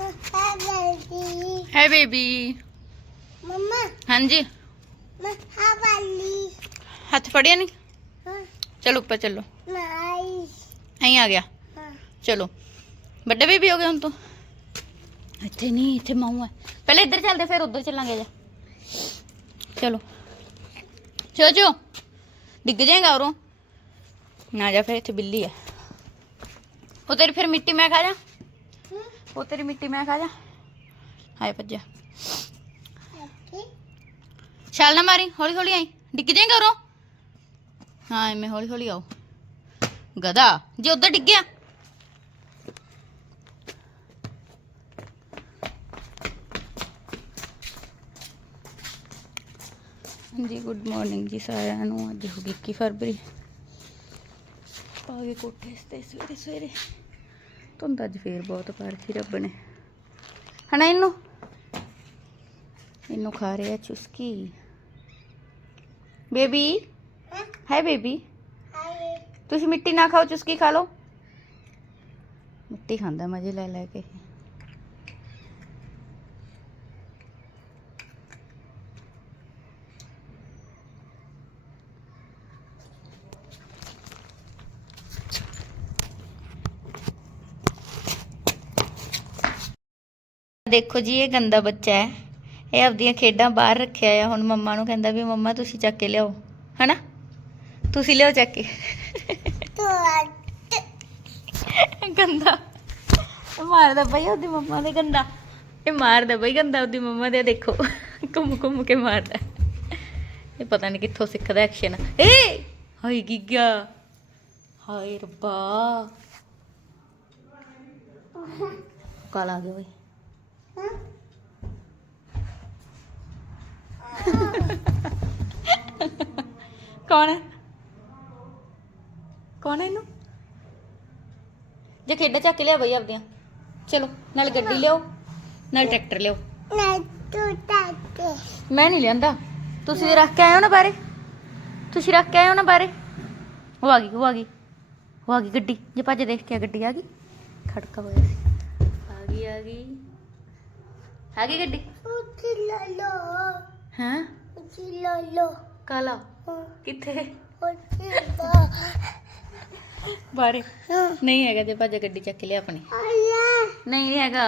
है बेबी मम्मा हाँ जी. हाथ फड़िया नहीं? हाँ। चलो ऊपर चलो. यहीं आ गया. हाँ। चलो. बड़े बेबी हो गए हम तो. इतने नहीं इतने माऊ है. पहले इधर चलते फिर उधर चलेंगे जा. चलो. चलो चो डिग जाएगा और. ना जा फिर इतने बिल्ली है. उधर फिर मिट्टी मैं खा जा. ਉਹ ਤੇਰੀ ਮਿੱਟੀ ਮੈਂ ਖਾ ਜਾ। ਹਾਏ ਭੱਜਿਆ। ਛਾਲ ਨਾ ਮਾਰੀ ਹੌਲੀ ਹੌਲੀ ਆਈ। ਡਿੱਗ ਜਾਏਗਾ ਉਰੋਂ? ਹਾਂ ਐਵੇਂ ਹੌਲੀ ਹੌਲੀ ਆਓ। ਗਦਾ ਜੇ ਉੱਧਰ ਡਿੱਗਿਆ। ਜੀ ਗੁੱਡ ਮਾਰਨਿੰਗ ਜੀ ਸਾਰਿਆਂ ਨੂੰ। ਅੱਜ ਹੋ ਗਈ 21 ਫਰਵਰੀ। ਗਏ ਕੋਠੇ ਤੇ ਸਵੇਰੇ ਸਵੇਰੇ ਧੁੰਦ ਅੱਜ ਫੇਰ ਬਹੁਤ ਪਾਰਖੀ ਰੱਬ ਨੇ। ਹਨਾ ਇਹਨੂੰ? ਇਹਨੂੰ ਖਾ ਰਿਹਾ ਚੁਸਕੀ। ਬੇਬੀ? ਹੈ ਬੇਬੀ। ਤੁਸੀਂ ਮਿੱਟੀ ਨਾ ਖਾਓ, ਚੁਸਕੀ ਖਾ ਲਓ। ਮਿੱਟੀ ਖਾਂਦਾ ਮਜ਼ੇ ਲੈ ਲੈ ਕੇ। ਦੇਖੋ ਜੀ, ਇਹ ਗੰਦਾ ਬੱਚਾ ਹੈ। ਇਹ ਆਪਦੀਆਂ ਖੇਡਾਂ ਬਾਹਰ ਰੱਖਿਆ ਆ। ਹੁਣ ਮੰਮਾ ਨੂੰ ਕਹਿੰਦਾ ਵੀ, ਮੰਮਾ, ਤੁਸੀਂ ਚੱਕ ਕੇ ਲਿਆਓ। ਹਨਾ? ਤੁਸੀਂ ਲਿਆਓ ਚੱਕ ਕੇ। ਗੰਦਾ। ਮਾਰਦਾ ਬਈ ਉਹਦੀ ਮੰਮਾ ਦੇ ਗੰਦਾ ਇਹ ਮਾਰਦਾ ਬਈ ਗੰਦਾ ਉਹਦੀ ਮੰਮਾ ਦੇ, ਦੇਖੋ। ਘੁੰਮ ਘੁੰਮ ਕੇ ਮਾਰਦਾ। ਇਹ ਪਤਾ ਨਹੀਂ ਕਿੱਥੋਂ ਸਿੱਖਦਾ ਐਕਸ਼ਨ ਏ! ਹਾਏ, ਕੀ ਹਾਏ, ਰੱਬਾ। ਕਾਲਾ ਗਿਆ ਬਈ। ਕੌਣ ਹੈ? ਕੌਣ ਹੈ ਇਹਨੂੰ? ਜੇ ਖੇਡਾਂ ਚੱਕ ਕੇ ਲਿਆ ਬਈ ਆਪਦੀਆਂ। ਚਲੋ ਨਾਲ ਗੱਡੀ ਲਿਆਓ ਨਾਲ ਟਰੈਕਟਰ ਲਿਆਓ। ਨਾ ਤੂੰ ਤਾਤੇ ਮੈਂ ਨਹੀਂ ਲਿਆਂਦਾ। ਤੁਸੀਂ ਰੱਖ ਕੇ ਆਏ ਹੋ ਨਾ ਬਾਰੇ ਤੁਸੀਂ ਰੱਖ ਕੇ ਆਏ ਹੋ ਨਾ ਬਾਰੇ ਉਹ ਆ ਗਈ ਉਹ ਆ ਗਈ। ਉਹ ਆ ਗਈ ਗੱਡੀ। ਜੇ ਭੱਜ ਦੇਖ ਕੇ ਆ ਗੱਡੀ ਆ ਗਈ। ਖੜਕਾ ਹੋਇਆ ਸੀ। ਆ ਗਈ ਆ ਗਈ। ਆ ਗਈ ਗੱਡੀ ਉੱਚੀ ਲਾ ਲੋ ਹਾਂ ਉੱਚੀ ਲਾ ਲੋ ਕਾਲਾ ਕਿੱਥੇ ਉੱਚੀ ਲਾ ਬਾਰੇ ਹਾਂ ਨਹੀਂ ਹੈਗਾ ਜੇ ਭੱਜ ਗੱਡੀ ਚੱਕ ਕੇ ਲਿਆ ਆਪਣੀ ਆਇਆ ਨਹੀਂ ਹੈਗਾ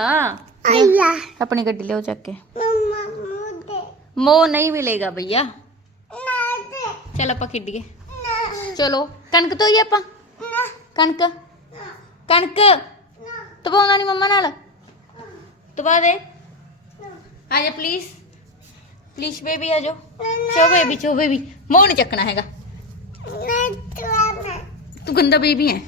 ਆਇਆ ਆਪਣੀ ਗੱਡੀ ਲਿਆਓ ਚੱਕ ਕੇ ਮਮਾ ਮੁਦੇ ਮੋ ਨਹੀਂ ਮਿਲੇਗਾ ਭਈਆ ਨਾ ਦੇ ਚਲ ਆਪਾਂ ਖੇਡੀਏ ਨਾ ਚਲੋ ਕਣਕ ਧੋਈਏ ਆਪਾਂ ਨਾ ਕਣਕ आ जा प्लीज़ प्लीज़ बेबी आ जाओ चो बेबी चो बेबी मोह नहीं चकना है तू गंदा बेबी है।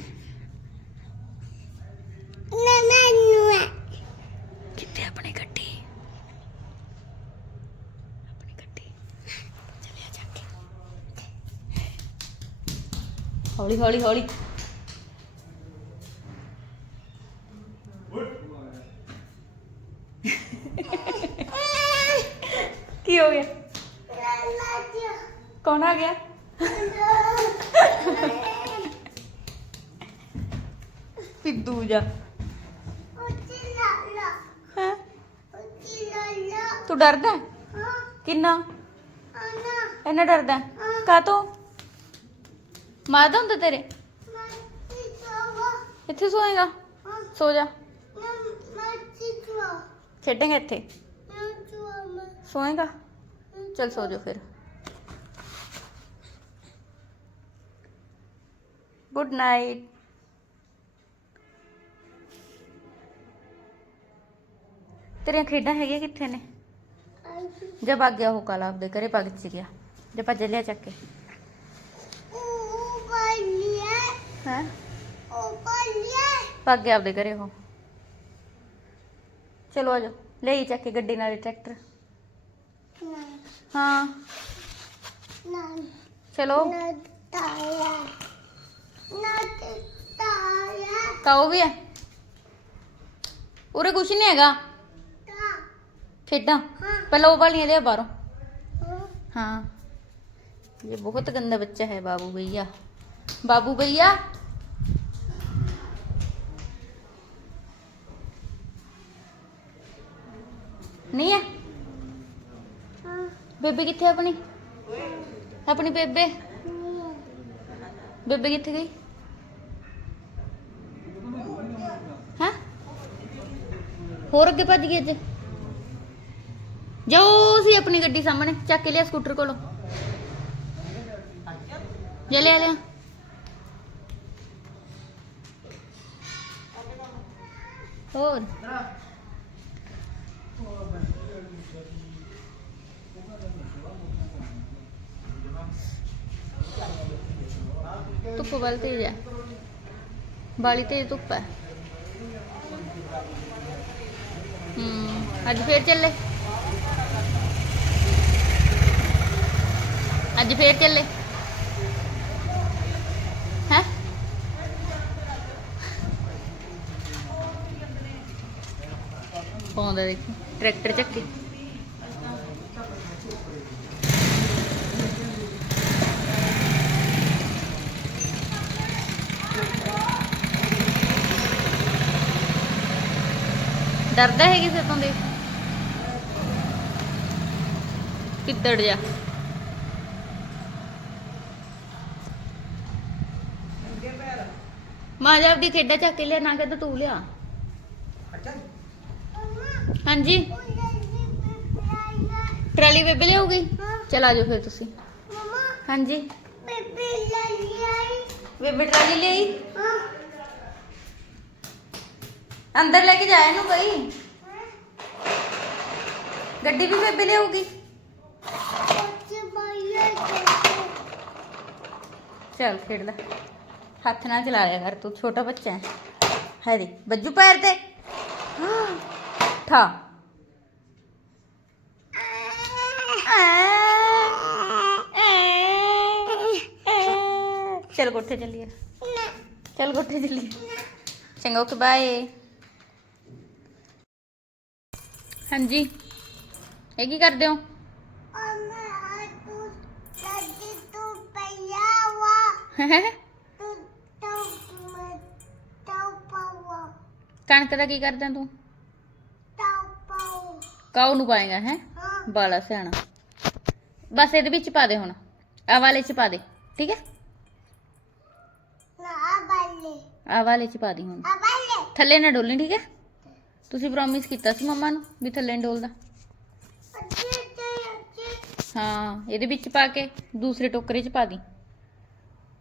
हौली हौली हौली। ਕੌਣ ਆ ਗਿਆ ਸਿੱਧੂ ਜਾ ਉੱਚੀ ਲਾ ਲਾ ਹੈਂ? ਉੱਚੀ ਲਾ ਲਾ ਤੂੰ ਡਰਦਾ ਹੈ? ਹਾਂ ਕਿੰਨਾ ਆਨਾ ਇੰਨਾ ਡਰਦਾ ਕਾ ਤੋਂ ਮਾਰਦਾ ਹੁੰਦਾ ਤੇਰੇ ਮੱਤੀ ਚੋਵਾ ਇੱਥੇ ਸੋਏਗਾ ਹਾਂ ਸੋ ਜਾ ਮੱਤੀ ਚੋਵਾ ਖੇਡੇਂਗੇ ਇੱਥੇ ਨਾ ਚੋਵਾ ਮੈਂ ਸੋਏਗਾ ਚਲ ਸੋ ਜਾ ਫਿਰ ਗੁੱਡ ਨਾਈਟ ਤੇਰੀਆਂ ਖੇਡਾਂ ਹੈਗੀਆਂ ਕਿੱਥੇ ਨੇ ਆਈ ਜਬ ਆ ਗਿਆ ਉਹ ਕਾਲਾ ਆਪਦੇ ਘਰੇ ਪੱਗ ਚ ਗਿਆ ਜਦ ਭੱਜ ਲਿਆ ਚੱਕ ਕੇ ਉਹ ਬੱਲਿਆ ਹੈ ਉਹ ਬੱਲਿਆ ਭੱਗ ਗਿਆ ਆਪਦੇ ਘਰੇ ਉਹ ਚਲੋ ਆ ਜਾ ਲੈ ਹੀ ਚੱਕ ਕੇ ਗੱਡੀ ਨਾਲੇ ਟਰੈਕਟਰ ਨਾ ਹਾਂ ਨਾ ਚਲੋ ਨਾ ਤਾਇਆ ਨਾ ਤਾਇਆ ਕਾ ਉਹ ਵੀ ਹੈ ਉਰੇ ਕੁਛ ਨਹੀਂ ਹੈਗਾ ਤਾ ਖੇਡਾਂ ਹਾਂ ਪਹਿਲਾਂ ਉਹ ਵਾਲੀਆਂ ਲਿਆ ਬਾਹਰੋਂ ਹਾਂ हाँ ये बहुत गंदा बच्चा है बाबू भैया बाबू भैया ਨਹੀਂ ਹੈ ਹਾਂ ਬੇਬੇ ਕਿੱਥੇ ਆ ਆਪਣੀ ਆਪਣੀ ਬੇਬੇ ਨਹੀਂ ਬੇਬੇ ਕਿੱਥੇ ਗਈ ਹਾਂ ਹੋਰ ਅੱਗੇ ਭੱਜ ਗਈ ਅੱਜ ਜਾਓ ਸੀ ਆਪਣੀ ਗੱਡੀ ਸਾਹਮਣੇ ਚੱਕ ਕੇ ਲਿਆ ਸਕੂਟਰ ਕੋਲੋਂ ਜਾ ਲਿਆ ਲਿਆ ਹੋਰ ਧੁੱਪ ਵੱਲ ਤੇਜ ਹੈ। ਬਾਲੀ ਤੇਜ ਧੁੱਪ ਹੈ। ਹੂੰ, ਅੱਜ ਫੇਰ ਚੱਲੇ? ਅੱਜ ਫੇਰ ਚੱਲੇ? ਹੈ? ਪਾਉਂਦਾ ਦੇਖੋ, ਟਰੈਕਟਰ ਚੱਕੇ। ਡਰਦਾ ਹੈ ਕਿਸੇ ਤੋਂ ਦੇਖ ਕਿੱਦੜ ਜਾ ਮਾਂ ਜੀ ਆਪਦੀ ਖੇਡਾਂ ਚੱਕ ਕੇ ਲਿਆ ਨਾ ਕਹਿੰਦਾ ਤੂੰ ਲਿਆ ਹਾਂਜੀ ਟਰਾਲੀ ਬੇਬੇ ਲਿਆਉਗੀ ਚਲ ਆ ਜਾਓ ਫਿਰ ਤੁਸੀਂ ਮਮਾ ਹਾਂਜੀ ਬੇਬੀ ਲੈ ਆਈ ਬੇਬੇ ਟਰਾਲੀ ਲਈ ਅੰਦਰ ਲੈ ਕੇ ਜਾਇਆ ਇਹਨੂੰ ਬਈ ਗੱਡੀ ਵੀ ਬੇਬੇ ਲਿਆਉਗੀ ਬੱਚੇ ਬਾਈਏ ਚੱਲ ਖੇਡ ਲੈ ਹੱਥ ਨਾਲ ਚਲਾ ਲਿਆ ਕਰ ਤੂੰ ਛੋਟਾ ਬੱਚਾ ਹੈ ਹੈ ਦੇ ਬੱਜੂ ਪੈਰ ਤੇ ਠਾ ਚਲ ਕੋਠੇ ਚੱਲੀਏ ਚਲ ਕੋਠੇ ਚੱਲੀਏ ਚੰਗਾ ਓਕੇ ਬਾਏ ਹਾਂਜੀ। ਇਹ ਕੀ ਕਰਦੇ ਹੋ? ਕਣਕ ਦਾ ਕੀ ਕਰਦਾ ਤੂੰ? ਕਾਉ ਨੂੰ ਪਾਏਗਾ ਹੈ? ਬਾਲਾ ਸਿਆਣਾ। ਬਸ ਇਹਦੇ ਵਿੱਚ ਪਾ ਦੇ ਹੁਣ। ਆ ਵਾਲੇ ਚ ਪਾ ਦੇ ਠੀਕ ਹੈ? ਨਾ ਬੱਲੇ ਆ ਵਾਲੇ ਚ ਪਾ ਦੀ ਹੁਣ। ਆ ਥੱਲੇ ਨਾ ਡੋਲਣੀ ਠੀਕ ਹੈ? ਤੁਸੀਂ ਪ੍ਰੋਮਿਸ ਕੀਤਾ ਸੀ ਮੰਮਾ ਨੂੰ ਵੀ ਥੱਲੇ ਨੀ ਡੋਲਦਾ? ਹਾਂ, ਇਹਦੇ ਵਿੱਚ ਪਾ ਕੇ ਦੂਸਰੇ ਟੋਕਰੇ ਚ ਪਾ ਦੀ।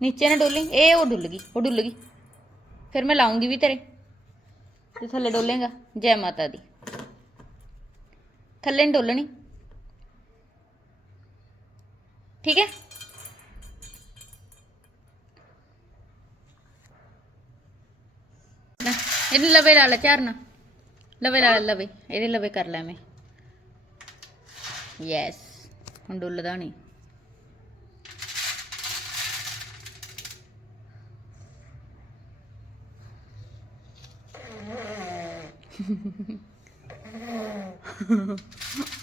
ਨੀਚੇ ਨਾ ਡੋਲੀ, ਇਹ ਉਹ ਡੁੱਲ ਗਈ, ਉਹ ਡੁੱਲ ਗਈ। ਫਿਰ ਮੈਂ ਲਾਉਂਗੀ ਵੀ ਤੇਰੇ, ਤੇ ਥੱਲੇ ਡੋਲੇਗਾ, ਜੈ ਮਾਤਾ ਦੀ। ਥੱਲੇ ਨੀ ਡੋਲਣੀ। ਠੀਕ ਹੈ? ਇਹਨੂੰ ਲਵੇ ਲਾ ਲੈ ਝਰਨਾ। ਲਵੇ ਲਾ ਲੈ ਲਵੇ ਇਹਦੇ ਲਵੇ ਕਰ ਲੈ ਮੈਂ ਯੈਸ ਹੁਣ ਡੁੱਲਦਾ ਨਹੀਂ ਹਟ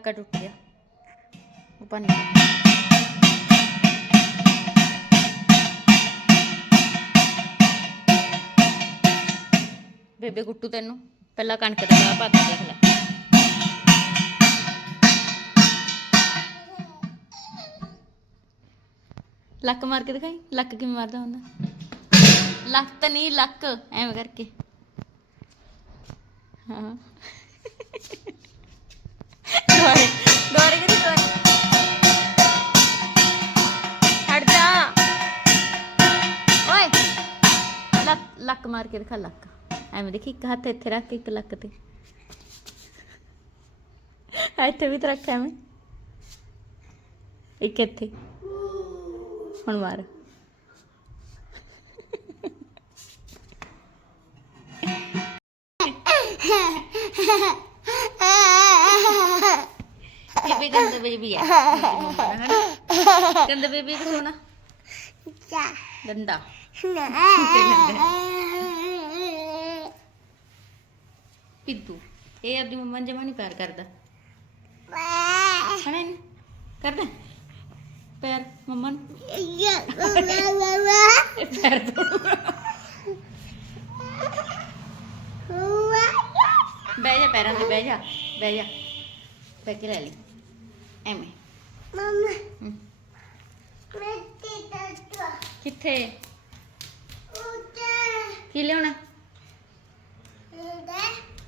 ਕਾਕਾ ਟੁੱਟ ਗਿਆ। ਉਹ ਪਾਣੀ ਪਾ। ਬੇਬੇ ਗੁੱਟੂ ਤੈਨੂੰ, ਪਹਿਲਾਂ ਕਣਕ ਦਾ ਗਾਹ ਪਾ ਕੇ ਦੇਖ ਲੈ। ਲੱਕ ਮਾਰ ਕੇ ਦਿਖਾਈ? ਲੱਕ ਕਿਵੇਂ ਮਾਰਦਾ ਹੁੰਦਾ? ਲੱਕ ਤਾਂ ਨਹੀਂ ਲੱਕ, ਐਵੇਂ ਕਰਕੇ। ਹਾਂ। ਮਾਰ ਕੇ ਦਿਖਾ ਲੱਕ ਐਵੇਂ ਦੇਖੀ ਇੱਕ ਹੱਥ ਇੱਥੇ ਰੱਖ ਕੇ ਇੱਕ ਲੱਕ ਤੇ ਇੱਥੇ ਵੀ ਤਾਂ ਰੱਖ ਐਵੇਂ ਇੱਕ ਇੱਥੇ ਹੁਣ ਮਾਰ ਬੇਬੀ ਹੈ ਗੰਦਾ ਬੇਬੀ ਕਿ ਸੋਨਾ ਜਾ ਗੰਦਾ ਪਿੱਤੂ ਇਹ ਆਪਣੀ ਮੰਮਾ ਨੂੰ ਜਮਾ ਨਹੀਂ ਪਿਆਰ ਕਰਦਾ। ਹਣਾ ਇਹਨੂੰ? ਕਰਦਾ? ਪੈਰ ਮੰਮਾ ਨੂੰ? ਇਹ ਪੈਰ ਤੋਂ। ਬਹਿ ਜਾ ਪੈਰਾਂ ਤੇ, ਬਹਿ ਜਾ ਬਹਿ ਜਾ। ਬਹਿ ਕੇ ਲੈ ਲਈ। ਐਵੇਂ। ਹਮ। ਕਿੱਥੇ? ਕੀ ਲਿਆਉਣਾ?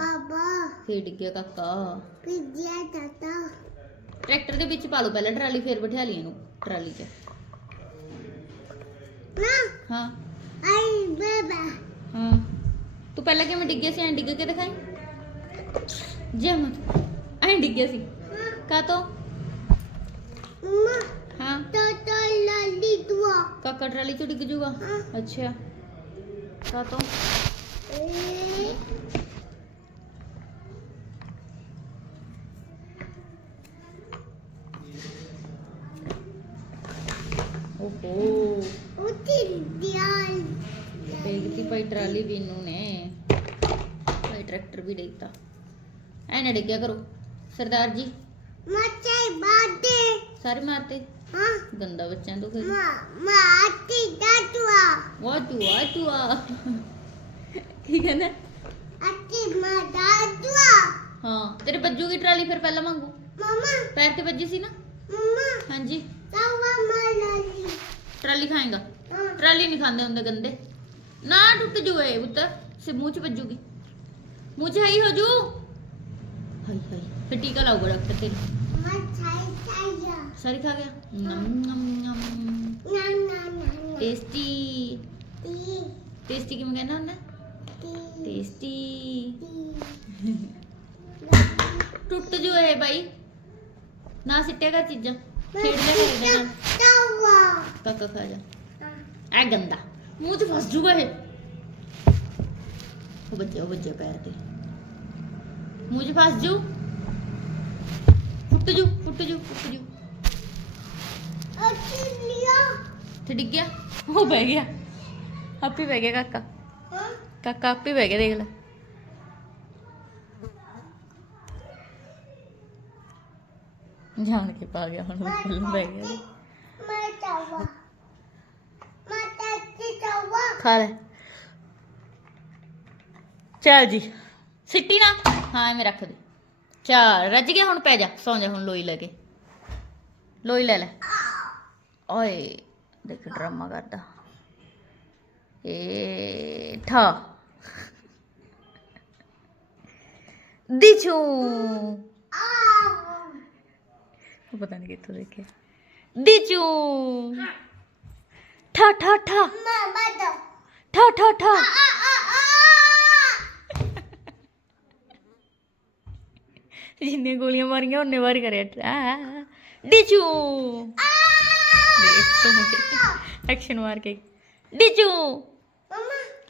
ਆਬਾ ਫੇਰ ਡਿੱਗਿਆ ਕਾਕਾ। ਪਿੱਜਿਆ ਦਾਦਾ ਟਰੈਕਟਰ ਦੇ ਵਿੱਚ ਪਾ ਲਓ ਪਹਿਲਾਂ ਟਰਾਲੀ ਫੇਰ ਬਿਠਾ ਲਈ ਇਹਨੂੰ ਟਰਾਲੀ 'ਚ। ਨਾ। ਹਾਂ। ਆਈ ਬਾਬਾ। ਹਾਂ। ਤੂੰ ਪਹਿਲਾਂ ਕਿਵੇਂ ਡਿੱਗਿਆ ਸੀ? ਐਂ ਡਿੱਗ ਕੇ ਦਿਖਾਈ। ਜਮ। ਐਂ ਡਿੱਗਿਆ ਸੀ। ਕਾ ਤੋਂ ਮਮਾ। ਹਾਂ। ਦਾਦਾ ਲੱਲੀ ਦੁਆ। ਕਾਕਾ ਟਰਾਲੀ 'ਚ ਡਿੱਗ ਜੂਗਾ। ਅੱਛਾ। ਏ ਓਹੋ। ਉਤੀ ਦਿਆਲ। ਡੇਗਤੀ ਪਈ ਟਰਾਲੀ ਵੀ ਨੂੰ ਨੇ। ਭਾਈ ਟਰੈਕਟਰ ਵੀ ਡੇਗਤਾ ਐ ਨਾ ਡਿੱਗਿਆ ਕਰੋ। ਸਰਦਾਰ ਜੀ। ਮੱਚੇ ਬਾਦੇ ਸਾਰੇ ਮਾਰਤੇ। ਹਾਂ ਗੰਦਾ ਬੱਚਿਆਂ ਤੋਂ ਫਿਰ ਮਾ ਮਾਤੀ ਦਾਦੂਆ ਵਾਟੂ ਵਾਟੂ ਕੀ ਕਹਿੰਦਾ ਅੱਤੀ ਮਾ ਦਾਦੂਆ ਹਾਂ ਤੇਰੇ ਵੱਜੂਗੀ ਟਰਾਲੀ ਫਿਰ ਪਹਿਲਾਂ ਮੰਗੂ ਮਮਾ ਪੈਰ ਤੇ ਵੱਜੀ ਸੀ ਨਾ ਮਮਾ ਹਾਂਜੀ ਤਾਵਾ ਮਾ ਲੱਲੀ ਟਰਾਲੀ ਖਾਏਗਾ ਹਾਂ ਟਰਾਲੀ ਨਹੀਂ ਖਾਂਦੇ ਹੁੰਦੇ ਗੰਦੇ ਨਾ ਟੁੱਟ ਜੂਏ ਉੱਤਰ ਸੇ ਮੂੰਹ ਚ ਵੱਜੂਗੀ ਮੂੰਹ ਚ ਹਾਈ ਹੋ ਜੂ ਹਾਈ ਹਾਈ ਫਿਰ ਟੀਕਾ ਲਾਊਗਾ ਡਾਕਟਰ ਤੇਰੇ सारी खा गया। हाँ। नम नम नम। टेस्टी। टेस्टी किमें कहना टेस्टी। टूट तो जो है भाई। ना सिटेगा चीजा खा जा। तो, तो, हाँ। आ गंदा। मुँह तो जूगा है बच्चे बच्चे पैर मुझे फंस जू ਫੁੱਟ ਜੂ ਫੁੱਟ ਜੂ ਫੁੱਟ ਜੂ ਅੱਤੀ ਲਿਆ ਤੇ ਡਿੱਗ ਗਿਆ? ਉਹ ਬਹਿ ਗਿਆ। ਆਪੇ ਬਹਿ ਗਿਆ ਕਾਕਾ। ਹਾਂ। ਕਾਕਾ ਆਪੇ ਬਹਿ ਗਿਆ ਦੇਖ ਲੈ। ਜਾਣ ਕੇ ਪਾ ਗਿਆ ਹੁਣ ਪਹਿਲਾਂ ਬਹਿ ਗਿਆ। ਮੈਂ ਤਾਵਾ ਮੈਂ ਤਾਤੀ ਤਾਵਾ ਖਾ ਲੈ। ਚੱਲ ਜੀ। ਸਿੱਟੀ ਨਾ। ਹਾਂ ਐਵੇਂ ਰੱਖ ਦੇ। ਚੱਲ ਰੱਜ ਗਿਆ ਹੁਣ ਪੈ ਜਾ ਸੌਂ ਜਾ ਹੁਣ ਲੋਈ ਲੈ ਕੇ ਲੋਈ ਲੈ ਲੈ ਓਏ ਦੇਖ ਡਰਾਮਾ ਕਰਦਾ ਏ ਠਾ ਦਿਚੂ ਆ ਉਹ ਪਤਾ ਨਹੀਂ ਕਿੱਥੋਂ ਦੇਖਿਆ ਦਿਚੂ ਠਾ ਠਾ ਠਾ ਮਾ जिन्नी गोलियाँ मारियाँ उन्नी बार करे डिजू एक्शन मार के। डिजू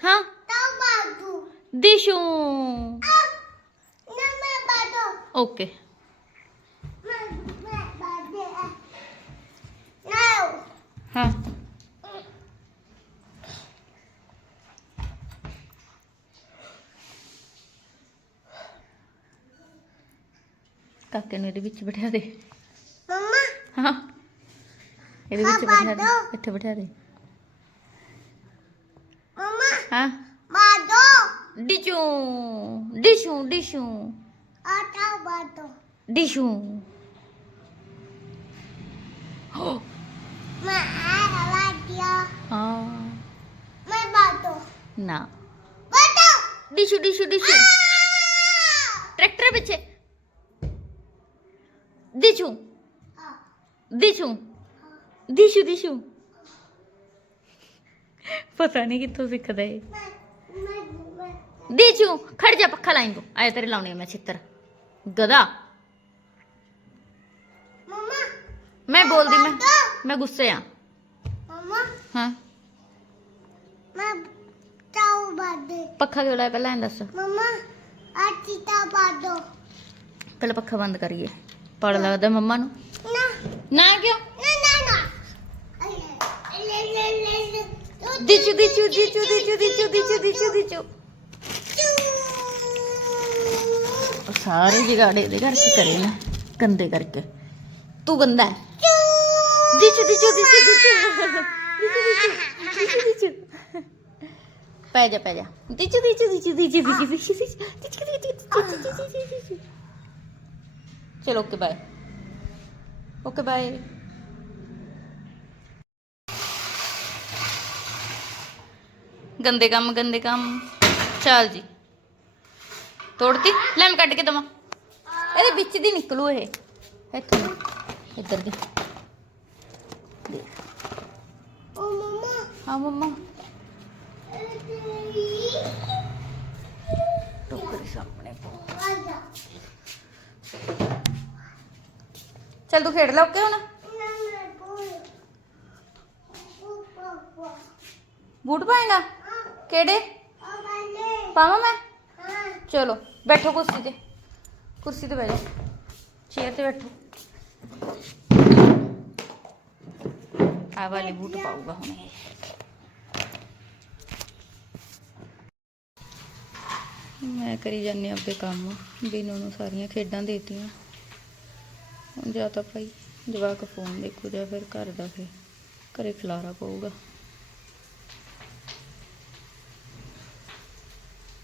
हाँ? दिशू ओके। ਕਾਕੇ ਨੂੰ ਇਹਦੇ ਵਿੱਚ ਬਿਠਾ ਦੇ ਮਮਾ ਹਾਂ ਇਹਦੇ ਵਿੱਚ ਬਿਠਾ ਦੇ ਇੱਥੇ ਬਿਠਾ ਦੇ ਮਮਾ ਹਾਂ ਬਾਦੋ ਡਿਸ਼ੂ ਡਿਸ਼ੂ ਡਿਸ਼ੂ ਆਟਾ ਬਾਦੋ ਡਿਸ਼ੂ ਹੋ ਮੈਂ ਆ ਵਾਟਿਆ ਹਾਂ ਮੈਂ ਬਾਦੋ ਨਾ ਬਾਦੋ ਡਿਸ਼ੂ ਡਿਸ਼ੂ ਡਿਸ਼ੂ ਟਰੈਕਟਰ ਪਿੱਛੇ दिशु। दिशु। दिशु दिशु। पता नहीं कितों सीखता है। दिशु खड़ जा पक्खा लाई तू आया तेरे लाने मैं छित्र गधा। मैं बोल दी मैं मैं गुस्से हाँ। हाँ। क्यों लाया? पहले दस। पहले पक्खा बंद करिए। ਪੜ ਲੱਗਦਾ ਮੰਮਾ ਨੂੰ ਨਾ ਨਾ ਕਿਉਂ ਦਿਚੂ ਦਿਚੂ ਦਿਚੂ ਦਿਚੂ ਦਿਚੂ ਦਿਚੂ ਦਿਚੂ ਦਿਚੂ ਉਹ ਸਾਰੇ ਜਗਾੜੇ ਦੇ ਕਰਕੇ ਕਰੇ ਨਾ ਗੰਦੇ ਕਰਕੇ ਤੂੰ ਗੰਦਾ ਹੈ ਦਿਚੂ ਦਿਚੂ ਦਿਚੂ ਦਿਚੂ ਦਿਚੂ ਦਿਚੂ ਦਿਚੂ ਪੈ ਜਾ ਪੈ ਜਾ ਦਿਚੂ ਦਿਚੂ ਦਿਚੂ ਦਿਚੂ ਦਿਚੂ ਦਿਚੂ ਦਿਚੂ ਦਿਚੂ ਦਿਚੂ ਚਲੋ ਓਕੇ ਬਾਏ ਓਕੇ ਬਾਏ ਗੰਦੇ ਕੰਮ ਗੰਦੇ ਕੰਮ। ਚੱਲ ਜੀ। ਤੋੜਤੀ? ਲੈ ਮੈਂ ਕੱਢ ਕੇ ਦਵਾਂ। ਇਹਦੇ ਵਿੱਚ ਦੀ ਨਿਕਲੂ ਇਹ। ਇੱਥੋਂ ਇੱਧਰ ਦੀ। ਦੇਖ। ਓ ਮਮਾ। ਹਾਂ ਮੰਮਾ। ਟੋਕਰੀ ਸਾਹਮਣੇ ਪਾ। ਆਜਾ। ਚੱਲ ਤੂੰ ਖੇਡ ਲੈ ਓਕੇ ਹੁਣ? ਨਾ ਨਾ ਬੂਟ ਪਾਏਗਾ? ਕਿਹੜੇ? ਪਾਵਾਂ ਮੈਂ? ਚਲੋ, ਬੈਠੋ ਕੁਰਸੀ ਤੇ। ਕੁਰਸੀ ਤੇ ਬਹਿ ਜਾਓ ਚੇਅਰ ਤੇ ਬੈਠੋ। ਆ ਵਾਲੇ ਬੂਟ ਪਾਊਗਾ ਹੁਣ ਇਹ। ਮੈਂ ਕਰੀ ਜਾਂਦੀ ਆਪਦੇ ਕੰਮ। ਬੀਨੂ ਨੂੰ ਸਾਰੀਆਂ ਖੇਡਾਂ ਦੇਤੀਆਂ। ਹੁਣ ਜਾਂ ਤਾਂ ਭਾਈ ਜਵਾਕ ਫੋਨ ਦੇਖੂ ਜਾਂ ਫਿਰ ਘਰ ਦਾ ਫਿਰ ਘਰੇ ਖਲਾਰਾ ਪਊਗਾ।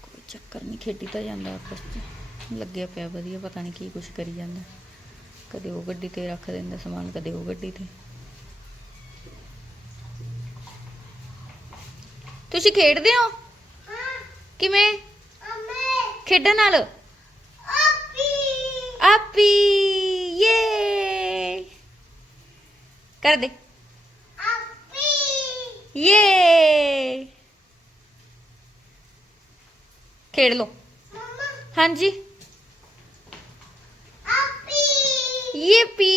ਕੋਈ ਚੱਕਰ ਨਹੀਂ ਖੇਡੀ ਤਾਂ ਜਾਂਦਾ ਆਪਸ 'ਚ। ਲੱਗਿਆ ਪਿਆ ਵਧੀਆ ਪਤਾ ਨਹੀਂ ਕੀ ਕੁਛ ਕਰੀ ਜਾਂਦਾ। ਕਦੇ ਉਹ ਗੱਡੀ ਤੇ ਰੱਖ ਦਿੰਦਾ ਸਮਾਨ ਕਦੇ ਉਹ ਗੱਡੀ ਤੇ। ਤੁਸੀਂ ਖੇਡਦੇ ਹੋ? ਹਾਂ। ਕਿਵੇਂ ਅਮੇ। ਖੇਡਣ ਨਾਲ? ਆਪੀ। ਆਪੀ। ये कर दे ये खेल लो हाँ जी. ये पी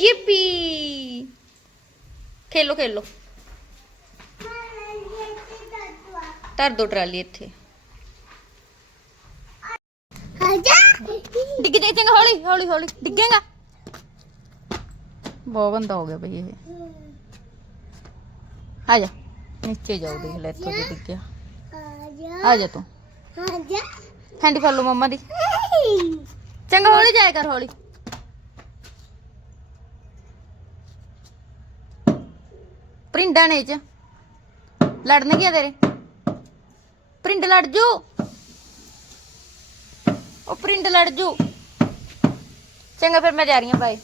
ये पी खेलो खेलो तर दो ट्राली ਇੱਥੇ ਹੌਲੀ ਹੌਲੀ ਹੌਲੀ। ਡਿੱਗੇਗਾ? ਬਹੁਤ ਬੰਦਾ ਹੋ ਗਿਆ ਬਈ ਇਹ। ਆ ਜਾ, ਨੀਚੇ ਜਾਓ, ਦੇਖ ਲੈ ਇੱਥੋਂ ਦੀ ਡਿੱਗਿਆ। ਆ ਜਾ ਤੂੰ। ਆਜਾ ਹੈਂਡੀ ਫੜ ਲਓ ਮੰਮਾ ਦੀ। ਚੰਗਾ, ਹੌਲੀ ਜਾਇਆ ਕਰ, ਹੌਲੀ। ਪ੍ਰਿੰਡਾਂ ਨੇ ਚ। ਲੜਨਗੀਆਂ ਤੇਰੇ। ਪ੍ਰਿੰਡ ਲੜ ਜੂ। ਉਹ ਪ੍ਰਿੰਡ ਲੜ ਜੂ। ਚੰਗਾ ਫਿਰ ਮੈਂ ਜਾ ਰਹੀ ਹਾਂ ਬਾਏ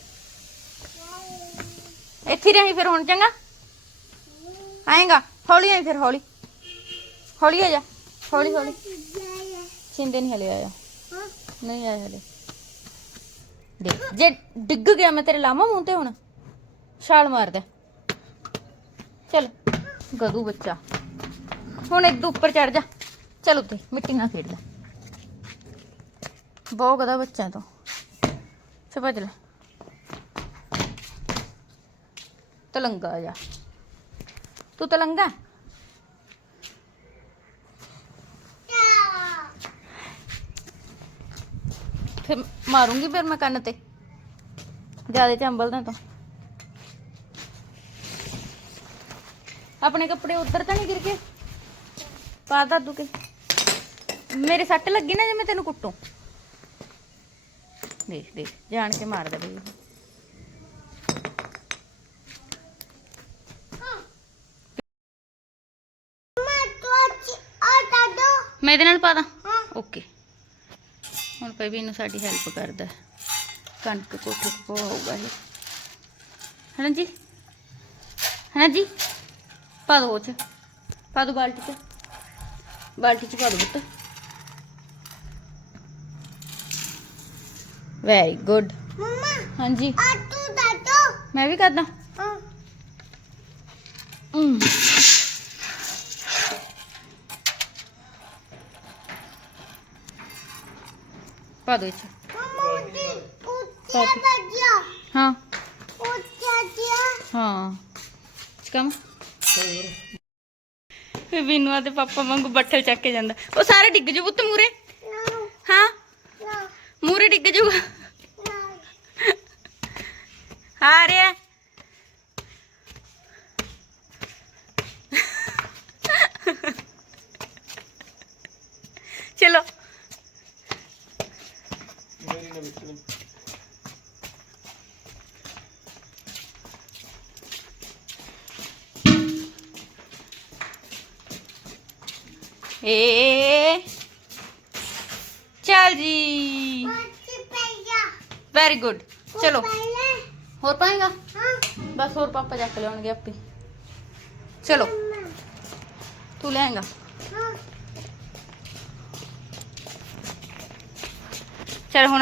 ਇੱਥੇ ਰਹੀ ਫਿਰ ਹੁਣ, ਚੰਗਾ? ਆਏਗਾ, ਹੌਲੀ ਆਈ ਫਿਰ, ਹੌਲੀ। ਹੌਲੀ ਆ ਜਾ, ਹੌਲੀ ਹੌਲੀ। ਛਿੰਦੇ ਨਹੀਂ ਹਲੇ ਆਇਆ। ਨਹੀਂ ਆਇਆ ਹਲੇ। ਦੇਖ, ਜੇ ਡਿੱਗ ਗਿਆ ਮੈਂ ਤੇਰੇ ਲਾਵਾਂ ਮੂੰਹ ਤੇ ਹੁਣ, ਛਾਲ ਮਾਰ ਦੇ। ਚਲ ਗਦੂ ਬੱਚਾ। ਹੁਣ ਇਦੋਂ ਉੱਪਰ ਚੜ ਜਾ। ਚਲ ਉੱਤੇ, ਮਿੱਟੀ ਨਾਲ ਖੇਡ ਲੈ। ਬਹੁਤ ਗਦਾ ਬੱਚਾ ਤੋਂ। छुपा चलो तलंगा जा। तू तलंगा? फिर मारूँगी फिर मैं कन्न ते। ज़्यादा चंबल ना तो। अपने कपड़े उधर तो नहीं गिर गए? पा दादू के। मेरे सट लगी ना जे मैं तेन कुटू ਦੇਖ ਦੇਖ ਜਾਣ ਕੇ ਮਾਰਦਾ ਬਈ ਮੈਂ ਇਹਦੇ ਨਾਲ ਪਾ ਓਕੇ। ਹੁਣ ਪਈ ਵੀ ਇਹਨੂੰ ਸਾਡੀ ਹੈਲਪ ਕਰਦਾ ਕਣਕ ਕੋਠੇ ਕੋ ਹੋਊਗਾ ਇਹ। ਹਣਾ ਜੀ? ਹਣਾ ਜੀ? ਪਾ ਦੋ ਚ। ਪਾ ਦੋ ਬਾਲਟੀ ਚ। ਬਾਲਟੀ ਚ ਪਾ ਦੋ ਬੁੱਤ ਵੈਰੀ ਗੁੱਡ ਮਮਾ ਹਾਂਜੀ। ਆ ਤੂੰ ਦਾਦੋ ਮੈਂ ਵੀ ਕਰਦਾ। ਹਾਂ। ਹਮ। ਪਾ ਦੋ ਚ ਮਮਾ ਉੱਤੇ ਉੱਤੇ ਬੱਜਿਆ ਹਾਂ। ਉੱਤੇ ਜਿਆ ਹਾਂ। ਚਕਮ ਫੇ ਬਿਨੂਆ ਦੇ ਪਾਪਾ ਵਾਂਗੂ ਬੱਠਲ ਚੱਕ ਕੇ ਜਾਂਦਾ। ਉਹ ਸਾਰੇ ਡਿੱਗ ਜੂ ਪੁੱਤ ਮੂਰੇ ਹਾਂ। ਨਾ। ਮੂਰੇ ਡਿੱਗ ਜੂਗਾ। खा रहे हैं। चलो। ए चल जी। वेरी गुड चलो। ਹੋਰ ਪਾਏਗਾ ਹਾਂ ਬਸ ਹੋਰ ਪਾਪਾ ਚੱਕ ਲਿਆਉਣਗੇ ਆਪੇ ਚਲੋ ਮਮਾ ਤੂੰ ਲੈਂਗਾ ਹਾਂ ਚਲ ਹੁਣ